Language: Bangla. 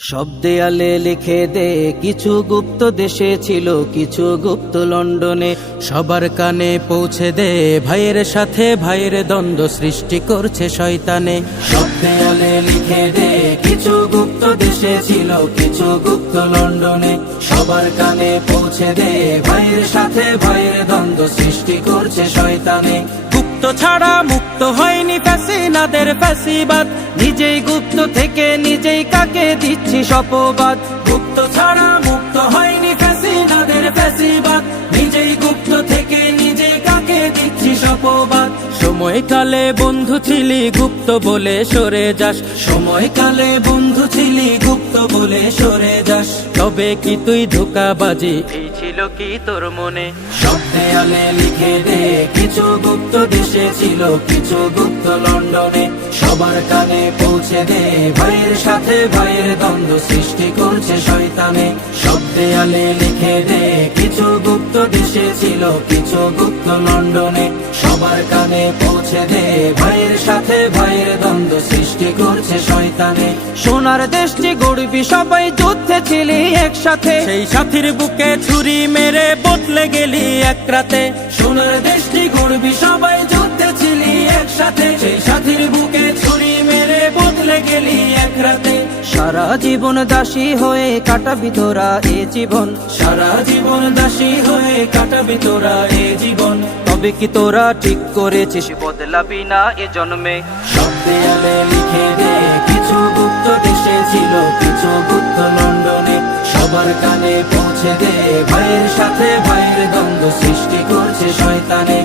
সব দেয়ালে লিখে দে, কিছু গুপ্ত দেশে ছিল, কিছু গুপ্ত লন্ডনে। সবার কানে পৌঁছে দে, ভাইয়ের সাথে ভাইয়ের দ্বন্দ্ব সৃষ্টি করছে শয়তানে। সব দেয়ালে লিখে দে, কিছু গুপ্ত দেশে ছিল, কিছু গুপ্ত লন্ডনে। সবার কানে পৌঁছে দে, ভাইয়ের সাথে ভাইয়ের দ্বন্দ্ব সৃষ্টি করছে শয়তানে। গুপ্ত ছাড়া মুক্ত হয়নি ফ্যাসিনাদের ফ্যাসিবাদ, নিজেই গুপ্ত থেকে নিজেই কাকে দিচ্ছি শপবাদ। গুপ্ত ছাড়া মুক্ত হয়নি ফ্যাসিনাদের ফ্যাসিবাদ, নিজেই গুপ্ত থেকে নিজেই কাকে দিচ্ছি শপবাদ। সময়কালে বন্ধু ছিলি, গুপ্ত বলে সরে যাস। সময়কালে বন্ধু ছিলি, গুপ্ত বলে সরে যাস। তবে কি তুই ধোঁকাবাজি, এই ছিল কি তোর মনে? সব দেয়ালে লিখে দে, কিছু গুপ্ত দেশে ছিল, কিছু গুপ্ত লন্ডনে। সবার কানে পৌঁছে দে, ভাইয়ের সাথে ভাইয়ের দ্বন্দ্ব সৃষ্টি করছে শয়তানে। সব দেয়ালে লিখে দে, কিছু গুপ্ত দেশে ছিল, কিছু গুপ্ত লন্ডনে। সবার কানে পৌঁছে দে, ভাইয়ের সাথে ভাইয়ের দ্বন্দ্ব সৃষ্টি করছে শয়তানে। সোনার দেশটি গড়বি সবাই, যুদ্ধে ছিলি একসাথে, সেই সাথীর বুকে ছুরি মেরে বদলে গেলি এক রাতে। সোনার দেশটি গড়বি সবাই, যুদ্ধে ছিলি একসাথে, সেই সাথীর বুকে ছুরি মেরে বদলে গেলি এক রাতে। সারা জীবন দাসী হয়ে কাটাবি তোরা এ জীবন, সারা জীবন দাসী হয়ে কাটাবি তোরা এ জীবন। তবে কি তোরা ঠিক করেছিস, বদলাবি না এ জন্মে? সব দেয়ালে লিখে দে, কিছু গুপ্ত দেশে ছিল, কিছু গুপ্ত লন্ডনে। সবার কানে পৌঁছে দে, ভাইয়ের সাথে ভাইয়ের দ্বন্দ্ব সৃষ্টি করছে শয়তানে।